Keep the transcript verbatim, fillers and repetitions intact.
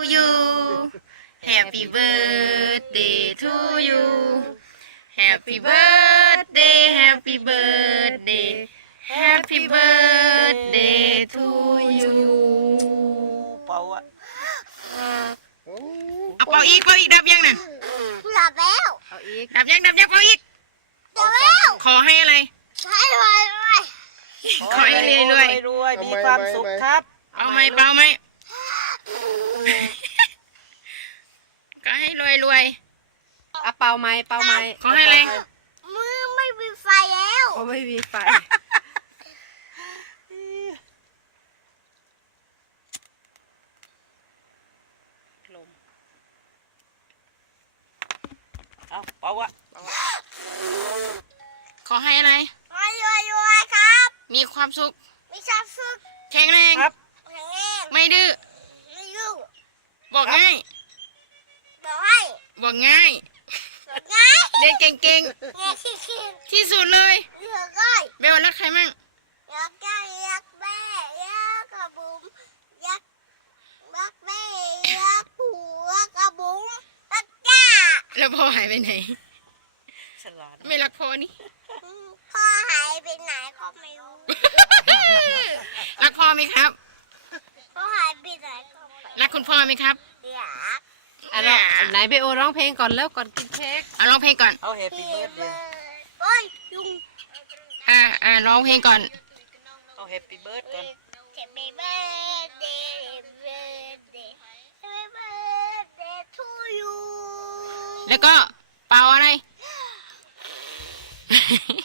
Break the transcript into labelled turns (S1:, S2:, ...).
S1: you Happy birthday to you Happy birthday Happy birthday Happy birthday to you
S2: เป่าอ่ะ
S1: เอาเป่าอีกเป่าอีกดับยังนั่น
S3: หลับแล้ว
S4: เอาอีก
S1: ดับยังดับยังเป่าอีก
S3: หลับแล้ว
S1: ขอให้อะไร
S3: ใช่เลยเลย
S1: ขอให้รวยรวย
S2: รวยมีความสุขครับ
S1: เอาไหมเป่าไหมก็ให้รวยรวย
S4: เอาเป่าไม้เป่าไม้
S1: ขอให้อะไร
S3: มือไม่มีไฟแล้ว
S4: โอ้ไม่มีไฟ
S2: ลมเอาเป่าอ่ะ
S1: ขอให้อะไร
S3: รวยรวยรวยครับ
S1: มีความสุข
S3: มีความสุข
S1: แข็งแรง
S2: ครับ
S3: แข็งแรง
S1: ไม่ดื้อ
S3: ไม่ยุ่ง
S1: บอกง่าย
S3: บอกให้
S1: บอกง่าย
S3: บอกง่าย
S1: เรียนเก่ง
S3: เงี้ยขี้ขี้
S1: ๆที่สุดเลย
S3: เหลือก้อย
S1: เบลรักใครมั่ง
S3: ยักษ์ยักษ์ยักษ์แม่ยักษ์กระบุ๋มยักษ์ยักษ์แม่ยักษ์ผัวกระบุ๋มยักษ์จ้า
S1: แล้วพ่อหายไปไหน
S2: ฉลาด
S1: ไม่รักพ่อนี่
S3: พ่อหายไปไหนก็ไม่รู้
S1: รักพ่อไหมครับ
S3: พ่อหายไปไหนก็ไม่รู้
S1: รักคุณพ่อไหมครับ
S3: อยาก
S4: อ่ะเราไหนเบโอร้องเพลงก่อนแล้วก่อนกินเค้ก
S1: เอาร้องเพลงก่อน
S2: เอาแฮปปี้
S3: พี่
S2: เบิร์ด
S3: เบิ
S2: เดย์
S3: ร์ดโอ้ยยุง
S1: อ่าอ่าร้องเพลงก่อน
S2: เอาแฮปปี้เบิร์ดก่อน
S3: Happy birthday birthday Happy birthday to you
S1: แล้วก็เป่าอะไร